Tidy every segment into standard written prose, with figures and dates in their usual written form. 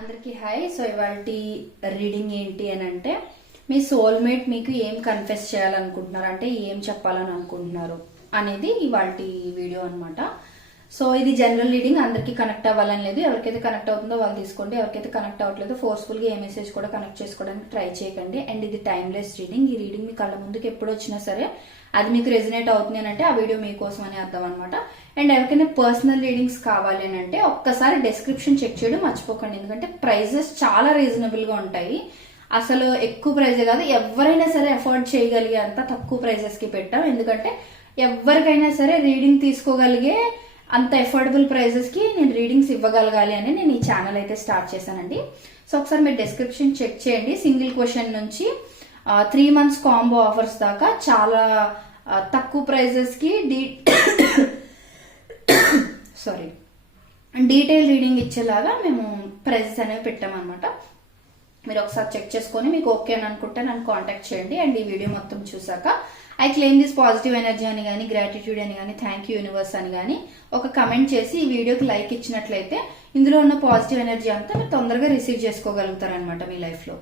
అందరికీ hi. So ఇవాల్టి reading ఏంటి అని అంటే, మీ సోల్మేట్ మీకు ఏం కన్ఫెస్ చేయాలనుకుంటున్నారు, అంటే ఏం చెప్పాలని అనుకుంటున్నారు అనేది ఇవాల్టి వీడియో అన్నమాట. సో ఇది జనరల్ రీడింగ్, అందరికీ కనెక్ట్ అవ్వాలని లేదు. ఎవరికైతే కనెక్ట్ అవుతుందో వాళ్ళు తీసుకోండి. ఎవరికైతే కనెక్ట్ అవ్వట్లేదు ఫోర్స్ఫుల్ గా ఏ మెసేజ్ కూడా కనెక్ట్ చేసుకోవడానికి ట్రై చేయకండి. అండ్ ఇది టైమ్లెస్ రీడింగ్. ఈ రీడింగ్ మీ కళ్ళ ముందుకు ఎప్పుడు వచ్చినా సరే అది మీకు రెజినేట్ అవుతుంది అని అంటే ఆ వీడియో మీకోసం అని అర్థం అనమాట. అండ్ ఎవరికైనా పర్సనల్ రీడింగ్స్ కావాలి అని అంటే ఒక్కసారి డిస్క్రిప్షన్ చెక్ చేయడం మర్చిపోకండి. ఎందుకంటే ప్రైజెస్ చాలా రీజనబుల్ గా ఉంటాయి. అసలు ఎక్కువ ప్రైజే కాదు, ఎవరైనా సరే అఫోర్డ్ చేయగలిగే అంత తక్కువ ప్రైజెస్ కి పెట్టాం. ఎందుకంటే ఎవరికైనా సరే రీడింగ్ తీసుకోగలిగే అంత అఫోర్డబుల్ ప్రైజెస్ కి నేను రీడింగ్స్ ఇవ్వగలగాలి అని నేను ఈ ఛానల్ అయితే స్టార్ట్ చేశానండి. సో ఒకసారి మీరు డిస్క్రిప్షన్ చెక్ చేయండి. సింగిల్ క్వశ్చన్ నుంచి 3 months కాంబో ఆఫర్స్ దాకా చాలా తక్కువ ప్రైజెస్ కి సారీ డీటెయిల్ రీడింగ్ ఇచ్చేలాగా మేము ప్రైజెస్ అనేవి పెట్టామన్నమాట. మీరు ఒకసారి చెక్ చేసుకొని మీకు ఓకే అని అనుకుంటే నన్ను కాంటాక్ట్ చేయండి. అండ్ ఈ వీడియో మొత్తం చూసాక I claim this positive energy అని కానీ, గ్రాటిట్యూడ్ అని కానీ, థ్యాంక్ యూ యూనివర్స్ అని కానీ ఒక కమెంట్ చేసి ఈ వీడియోకి లైక్ ఇచ్చినట్లయితే ఇందులో ఉన్న పాజిటివ్ ఎనర్జీ అంతా మీరు తొందరగా రిసీవ్ చేసుకోగలుగుతారు అనమాట మీ లైఫ్ లో.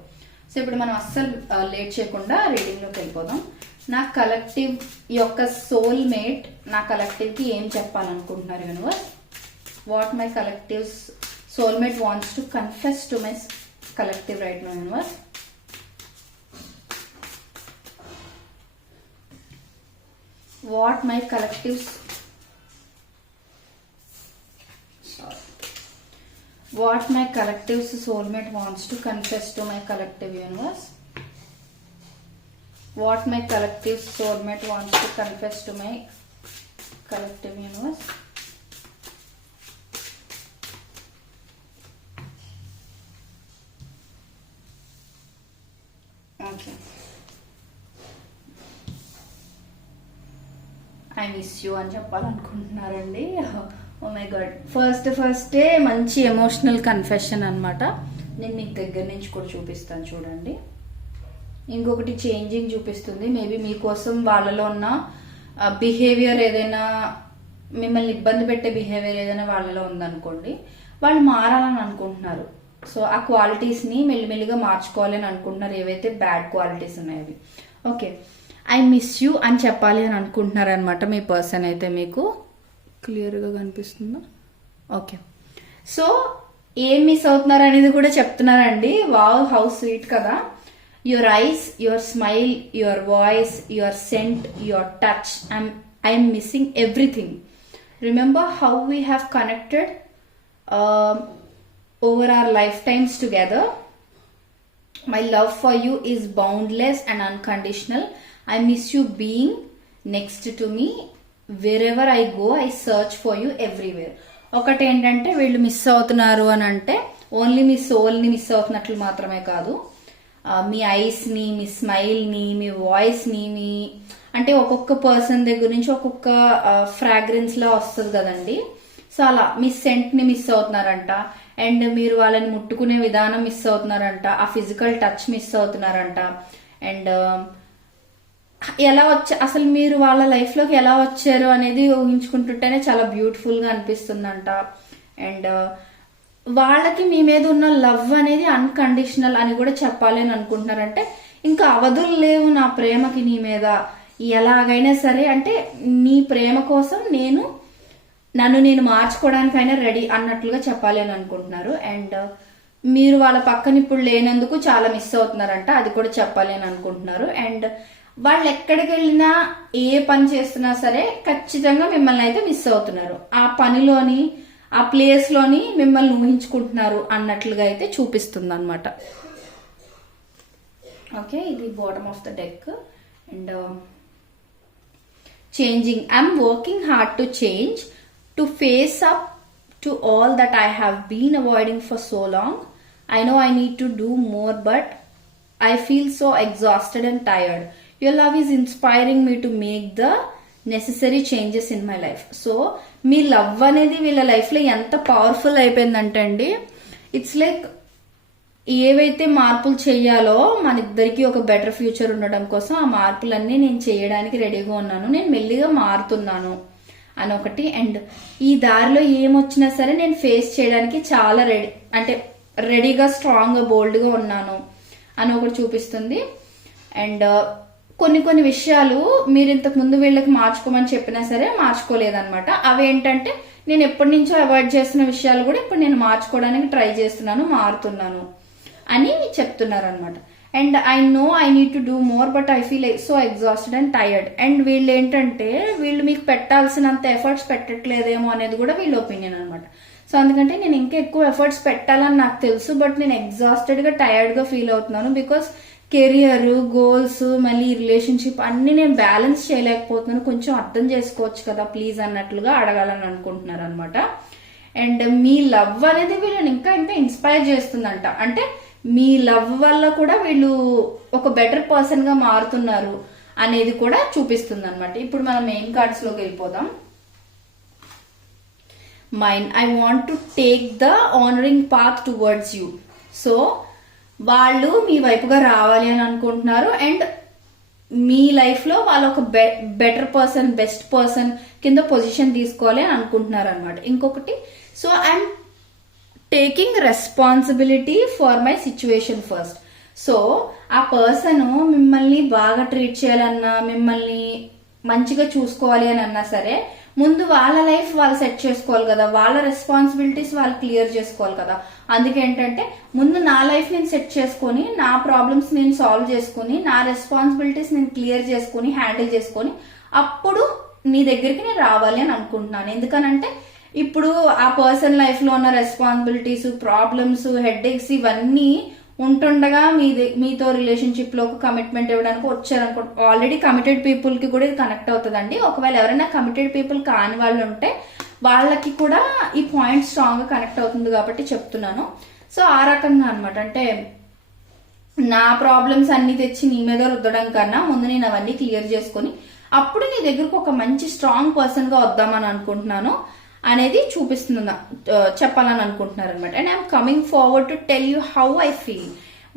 సో ఇప్పుడు మనం అస్సలు లేట్ చేయకుండా రీడింగ్ లోకి వెళ్ళిపోదాం. నా కలెక్టివ్ యొక్క సోల్ మేట్ నా కలెక్టివ్ కి ఏం చెప్పాలనుకుంటున్నారు universe? What my collective soulmate wants to confess to my collective right now, universe. What my collectives what my collective's soulmate wants to confess to my collective universe. What my collective's soulmate wants to confess to my collective universe. I miss you అని చెప్పాలనుకుంటున్నారండి. ఓ my God, ఫస్టే మంచి emotional confession అనమాట. నేను మీకు దగ్గర నుంచి కూడా చూపిస్తాను చూడండి. ఇంకొకటి చేంజింగ్ చూపిస్తుంది. మేబీ మీకోసం వాళ్ళలో ఉన్న బిహేవియర్ ఏదైనా, మిమ్మల్ని ఇబ్బంది పెట్టే బిహేవియర్ ఏదైనా వాళ్ళలో ఉందనుకోండి, వాళ్ళు మారాలని అనుకుంటున్నారు. సో ఆ క్వాలిటీస్ ని మెల్లిమెల్లిగా మార్చుకోవాలి అని అనుకుంటున్నారు, ఏవైతే బ్యాడ్ క్వాలిటీస్ ఉన్నాయో అవి. ఓకే, ఐ మిస్ యూ అని చెప్పాలి అని అనుకుంటున్నారు అనమాట మీ పర్సన్. అయితే మీకు క్లియర్గా కనిపిస్తుందా? ఓకే, సో ఏం మిస్ అవుతున్నారు అనేది కూడా చెప్తున్నారండి. వావ్, హౌ స్వీట్ కదా. Your eyes, your smile, your voice, your scent, your touch. I'm missing everything. Remember how we have connected over our lifetimes together. My love for you is boundless and unconditional. I miss you being next to me. Wherever I go, I search for you everywhere. ఒకటి ఏంటంటే వీళ్ళు miss అవుతున్నారు అని అంటే only మీ soul ని miss అవుతున్నట్లు మాత్రమే కాదు, మీ ఐస్ ని, మీ స్మైల్ ని, మీ వాయిస్ ని, మీ అంటే ఒక్కొక్క పర్సన్ దగ్గర నుంచి ఒక్కొక్క ఫ్రాగ్రెన్స్ లా వస్తుంది కదండి. సో అలా మీ సెంట్ ని మిస్ అవుతున్నారంట. అండ్ మీరు వాళ్ళని ముట్టుకునే విధానం మిస్ అవుతున్నారంట. ఆ ఫిజికల్ టచ్ మిస్ అవుతున్నారంట. అండ్ ఎలా అసలు మీరు వాళ్ళ లైఫ్ లోకి ఎలా వచ్చారు అనేది ఊహించుకుంటుంటేనే చాలా బ్యూటిఫుల్ గా అనిపిస్తుందంట. అండ్ వాళ్ళకి మీ మీద ఉన్న లవ్ అనేది అన్కండిషనల్ అని కూడా చెప్పాలి అని అనుకుంటున్నారంటే, ఇంకా అవధులు లేవు నా ప్రేమకి నీ మీద, ఎలాగైనా సరే అంటే నీ ప్రేమ కోసం నన్ను నేను మార్చుకోవడానికైనా రెడీ అన్నట్లుగా చెప్పాలి అని అనుకుంటున్నారు. అండ్ మీరు వాళ్ళ పక్కన ఇప్పుడు లేనందుకు చాలా మిస్ అవుతున్నారంట, అది కూడా చెప్పాలి అని అనుకుంటున్నారు. అండ్ వాళ్ళు ఎక్కడికి వెళ్ళినా, ఏ పని చేస్తున్నా సరే ఖచ్చితంగా మిమ్మల్ని అయితే మిస్ అవుతున్నారు. ఆ పనిలోని, ఆ ప్లేస్ లోని మిమ్మల్ని ఊహించుకుంటున్నారు అన్నట్లుగా అయితే చూపిస్తుంది అనమాట. ఓకే, ఇది bottom of the deck. And changing, I'm working hard to change, to face up to all that I have been avoiding for so long. I know I need to do more, but I feel so exhausted and tired. Your love is inspiring me to make the necessary changes in my life. So me love అనేది వీళ్ళ life లో ఎంత powerful అయిపోయిందంటే అండి, it's like ఏవైతే మార్పులు చేయాలో మన ఇద్దరికి ఒక బెటర్ ఫ్యూచర్ ఉండడం కోసం ఆ మార్పులన్నీ నేను చేయడానికి రెడీగా ఉన్నాను, నేను మెల్లిగా మారుతున్నాను అని ఒకటి. అండ్ ఈ దారిలో ఏమొచ్చినా సరే నేను ఫేస్ చేయడానికి చాలా రెడీ, అంటే రెడీగా స్ట్రాంగ్ బోల్డ్గా ఉన్నాను అని ఒకటి చూపిస్తుంది. అండ్ కొన్ని విషయాలు మీరు ఇంతకు ముందు వీళ్ళకి మార్చుకోమని చెప్పినా సరే మార్చుకోలేదన్నమాట. అవి ఏంటంటే నేను ఎప్పటి నుంచో అవాయిడ్ చేస్తున్న విషయాలు కూడా ఇప్పుడు నేను మార్చుకోవడానికి ట్రై చేస్తున్నాను, మారుతున్నాను అని చెప్తున్నారు అనమాట. And I know I need to do more but I feel so exhausted and tired. And వీళ్ళు ఏంటంటే వీళ్ళు మీకు పెట్టాల్సినంత ఎఫర్ట్స్ పెట్టట్లేదేమో అనేది కూడా వీళ్ళ ఒపీనియన్ అనమాట. సో అందుకంటే నేను ఇంకా ఎక్కువ ఎఫర్ట్స్ పెట్టాలని నాకు తెలుసు, బట్ నేను ఎగ్జాస్టెడ్గా టైర్డ్గా ఫీల్ అవుతున్నాను. బికాస్ కెరియర్, గోల్స్, మళ్ళీ రిలేషన్షిప్ అన్ని నేను బ్యాలెన్స్ చేయలేకపోతున్నాను, కొంచెం అర్థం చేసుకోవచ్చు కదా ప్లీజ్ అన్నట్లుగా అడగాలని అనుకుంటున్నారు అనమాట. అండ్ మీ లవ్ అనేది వీళ్ళని ఇంకా ఇంకా ఇన్స్పైర్ చేస్తుందంట. అంటే మీ లవ్ వల్ల కూడా వీళ్ళు ఒక బెటర్ పర్సన్ గా మారుతున్నారు అనేది కూడా చూపిస్తుంది అనమాట. ఇప్పుడు మనం మెయిన్ కార్డ్స్ లోకి వెళ్ళిపోదాం. Mind, I want to take the honouring path towards you. So వాళ్ళు మీ వైపుగా రావాలి అని అనుకుంటున్నారు. అండ్ మీ లైఫ్ లో వాళ్ళు ఒక బెటర్ పర్సన్, బెస్ట్ పర్సన్ కింద పొజిషన్ తీసుకోవాలి అని అనుకుంటున్నారు అనమాట. ఇంకొకటి, so I'm taking responsibility for my situation first. So ఆ పర్సన్ మిమ్మల్ని బాగా ట్రీట్ చేయాలన్నా, మిమ్మల్ని మంచిగా చూసుకోవాలి అని అన్నా సరే ముందు వాళ్ళ లైఫ్ వాళ్ళు సెట్ చేసుకోవాలి కదా, వాళ్ళ రెస్పాన్సిబిలిటీస్ వాళ్ళు క్లియర్ చేసుకోవాలి కదా. అందుకే ఏంటంటే ముందు నా లైఫ్ నేను సెట్ చేసుకొని, నా ప్రాబ్లమ్స్ నేను సాల్వ్ చేసుకుని, నా రెస్పాన్సిబిలిటీస్ నేను క్లియర్ చేసుకుని, హ్యాండిల్ చేసుకొని అప్పుడు నీ దగ్గరికి నేను రావాలి అని అనుకుంటున్నాను. ఎందుకనంటే ఇప్పుడు ఆ పర్సన్ లైఫ్ లో ఉన్న రెస్పాన్సిబిలిటీస్, ప్రాబ్లమ్స్, హెడ్ఏక్స్ ఇవన్నీ ఉంటుండగా మీతో రిలేషన్షిప్ లో ఒక కమిట్మెంట్ ఇవ్వడానికి వచ్చారనుకో. ఆల్రెడీ కమిటెడ్ పీపుల్ కి కూడా ఇది కనెక్ట్ అవుతుందండి. ఒకవేళ ఎవరైనా కమిటెడ్ పీపుల్ కాని వాళ్ళు ఉంటే వాళ్ళకి కూడా ఈ పాయింట్ స్ట్రాంగ్ గా కనెక్ట్ అవుతుంది కాబట్టి చెప్తున్నాను. సో ఆ రకంగా అనమాట. అంటే నా ప్రాబ్లమ్స్ అన్ని తెచ్చి నీ మీద రుద్దడం కన్నా ముందు నేను అవన్నీ క్లియర్ చేసుకొని అప్పుడు నీ దగ్గరకు ఒక మంచి స్ట్రాంగ్ పర్సన్ గా వద్దామని అనుకుంటున్నాను అనేది చూపిస్తున్నా, చెప్పాలని అనుకుంటున్నారు అనమాట. And I'm coming forward to tell you how I feel.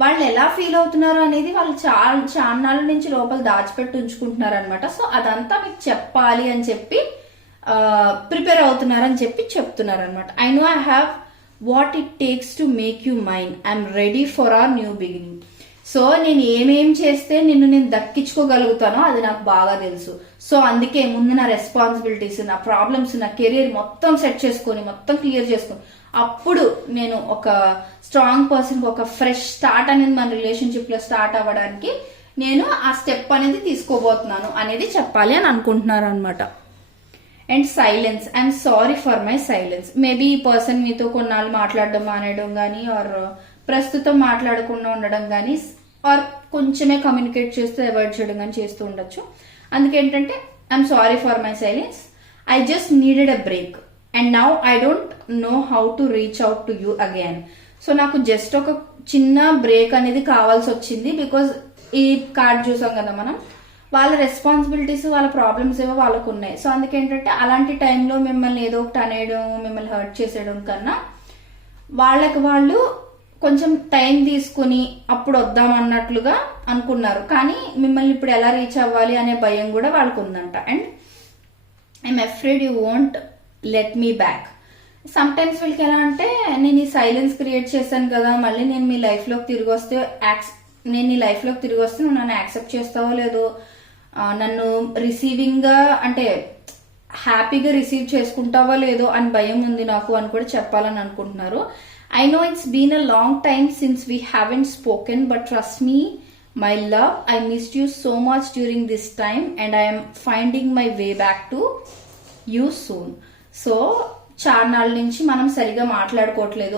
వాళ్ళు ఎలా ఫీల్ అవుతున్నారు అనేది వాళ్ళు చాలా నుంచి లోపల దాచిపెట్టి ఉంచుకుంటున్నారు అనమాట. సో అదంతా మీకు చెప్పాలి అని చెప్పి ప్రిపేర్ అవుతున్నారని చెప్పి చెప్తున్నారు అనమాట. I know I have what it takes to make you mind. I'm ready for our new beginning. So నేను ఏమేం చేస్తే నేను దక్కించుకోగలుగుతానో అది నాకు బాగా తెలుసు. సో అందుకే ముందు నా రెస్పాన్సిబిలిటీస్, నా ప్రాబ్లమ్స్, నా కెరీర్ మొత్తం సెట్ చేసుకొని, మొత్తం క్లియర్ చేసుకొని అప్పుడు నేను ఒక స్ట్రాంగ్ పర్సన్, ఒక ఫ్రెష్ స్టార్ట్ అనేది మన రిలేషన్షిప్ లో స్టార్ట్ అవ్వడానికి నేను ఆ స్టెప్ అనేది తీసుకోబోతున్నాను అనేది చెప్పాలి అని అనుకుంటున్నారు అనమాట. And silence, I'm sorry for my silence. Maybe ఈ పర్సన్ మీతో కొన్నాళ్ళు మాట్లాడడం మానేయడం కానీ, ఆర్ ప్రస్తుతం మాట్లాడకుండా ఉండడం కానీ, ఆర్ కొంచెమే కమ్యూనికేట్ చేస్తూ అవాయిడ్ చేయడం కానీ చేస్తూ ఉండొచ్చు. అందుకేంటంటే I'm sorry for my silence, I just needed a break and now I don't know how to reach out to you again. So నాకు జస్ట్ ఒక చిన్న బ్రేక్ అనేది కావాల్సి వచ్చింది. బికాజ్ ఈ కార్డ్ చూసాం కదా మనం, వాళ్ళ రెస్పాన్సిబిలిటీస్, వాళ్ళ ప్రాబ్లమ్స్ ఏవో వాళ్ళకు ఉన్నాయి. సో అందుకేంటంటే అలాంటి టైంలో మిమ్మల్ని ఏదో ఒకటి అనేయడం, మిమ్మల్ని హర్ట్ చేసేయడం కన్నా వాళ్ళకి వాళ్ళు కొంచెం టైం తీసుకుని అప్పుడు వద్దామన్నట్లుగా అనుకున్నారు. కానీ మిమ్మల్ని ఇప్పుడు ఎలా రీచ్ అవ్వాలి అనే భయం కూడా వాళ్ళకు ఉందంట. And I'm afraid you won't let me back. Some times వీళ్ళకి ఎలా అంటే, నేను ఈ సైలెన్స్ క్రియేట్ చేశాను కదా, మళ్ళీ నేను మీ లైఫ్ లోకి తిరిగి వస్తే నువ్వు నన్ను యాక్సెప్ట్ చేస్తావో లేదో, నన్ను రిసీవింగ్ గా అంటే హ్యాపీగా రిసీవ్ చేసుకుంటావో లేదో అని భయం ఉంది నాకు అని కూడా చెప్పాలని అనుకుంటున్నారు. I know it's been a long time since we haven't spoken, but trust me, my love, I missed you so much during this time and I am finding my way back to you soon. So చాలా నాళ్ళ నుంచి మనం సరిగా మాట్లాడుకోవట్లేదు,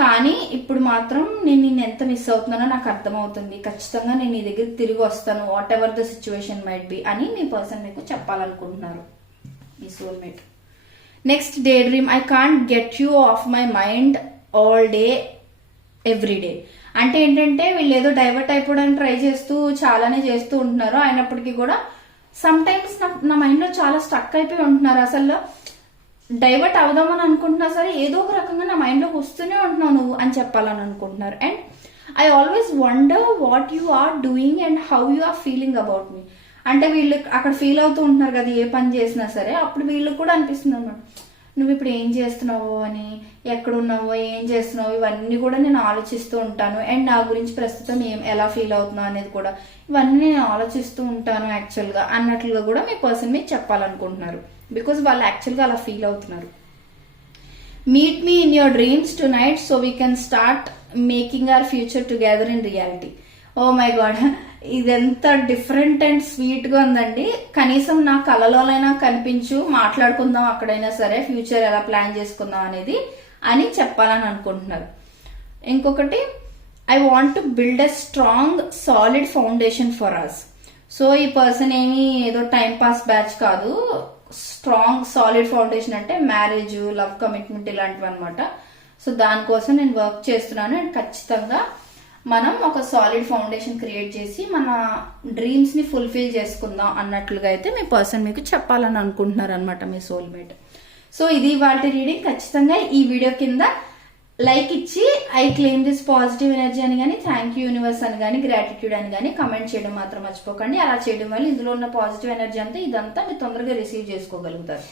కానీ ఇప్పుడు మాత్రం నేను నిన్ను ఎంత మిస్ అవుతున్నానో నాకు అర్థమవుతుంది. ఖచ్చితంగా నేను నీ దగ్గరికి తిరిగి వస్తాను, whatever the situation might be అని మీ పర్సన్ మీకు చెప్పాలనుకుంటున్నారు, మీ soulmate. Next, daydream, I can't get you off my mind all day every day. అంటే ఏంటంటే వీళ్ళు ఏదో డైవర్ట్ అయిపోవడానికి ట్రై చేస్తూ చాలానే చేస్తూ ఉంటున్నారు. అయినప్పటికీ కూడా సమ్ టైమ్స్ నా మైండ్ లో చాలా స్టక్ అయిపోయి ఉంటున్నారు. అసలు డైవర్ట్ అవుదామని అనుకుంటున్నా సరే ఏదో ఒక రకంగా నా మైండ్ లోకి వస్తూనే ఉంటున్నావు నువ్వు అని చెప్పాలని అనుకుంటున్నారు. And I always wonder what you are doing and how you are feeling about me. అంటే వీళ్ళు అక్కడ ఫీల్ అవుతూ ఉంటున్నారు కదా ఏ పని చేసినా సరే, అప్పుడు వీళ్ళకి కూడా అనిపిస్తుంది అనమాట, నువ్వు ఇప్పుడు ఏం చేస్తున్నావో అని, ఎక్కడున్నావో, ఏం చేస్తున్నావో ఇవన్నీ కూడా నేను ఆలోచిస్తూ ఉంటాను. అండ్ నా గురించి ప్రస్తుతం ఎలా ఫీల్ అవుతున్నావు అనేది కూడా ఇవన్నీ నేను ఆలోచిస్తూ ఉంటాను యాక్చువల్గా అన్నట్లుగా కూడా మీ పర్సన్ మీకు చెప్పాలనుకుంటున్నారు. బికాజ్ వాళ్ళు యాక్చువల్గా అలా ఫీల్ అవుతున్నారు. Meet me in your dreams tonight so we can start making our future together in reality. Oh my god, ఇదెంత డిఫరెంట్ అండ్ స్వీట్ గా ఉందండి. కనీసం నా కలలోనైనా కనిపించు, మాట్లాడుకుందాం అక్కడైనా సరే, ఫ్యూచర్ ఎలా ప్లాన్ చేసుకుందాం అనేది అని చెప్పాలని అనుకుంటున్నారు. ఇంకొకటి, I want to build a strong solid foundation for us. So ఈ పర్సన్ ఏమి ఏదో టైం పాస్ బ్యాచ్ కాదు, స్ట్రాంగ్ సాలిడ్ ఫౌండేషన్ అంటే మ్యారేజ్, లవ్, కమిట్మెంట్ ఇలాంటివి అనమాట. సో దానికోసం నేను వర్క్ చేస్తున్నాను. అండ్ ఖచ్చితంగా మనం ఒక సాలిడ్ ఫౌండేషన్ క్రియేట్ చేసి మన డ్రీమ్స్ ని ఫుల్ఫిల్ చేసుకుందాం అన్నట్లుగా అయితే మీ పర్సన్ మీకు చెప్పాలని అనుకుంటున్నారు అనమాట, మీ సోల్మేట్. సో ఇది వాటి రీడింగ్. ఖచ్చితంగా ఈ వీడియో కింద లైక్ ఇచ్చి I claim this positive energy అని కానీ, థ్యాంక్ యూ యూనివర్స్ అని కానీ, గ్రాటిట్యూడ్ అని కానీ కమెంట్ చేయడం మాత్రం మర్చిపోకండి. అలా చేయడం వల్ల ఇందులో ఉన్న పాజిటివ్ ఎనర్జీ అంతా ఇదంతా మీరు తొందరగా రిసీవ్ చేసుకోగలుగుతారు.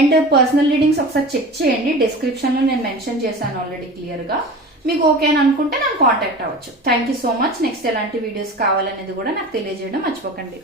అండ్ పర్సనల్ రీడింగ్స్ ఒకసారి చెక్ చేయండి, డిస్క్రిప్షన్ లో నేను మెన్షన్ చేశాను ఆల్రెడీ క్లియర్ గా. మీకు ఓకే అని అనుకుంటే నన్ను కాంటాక్ట్ అవ్వచ్చు. Thank you so much. Next ఎలాంటి వీడియోస్ కావాలనేది కూడా నాకు తెలియజేయడం మర్చిపోకండి.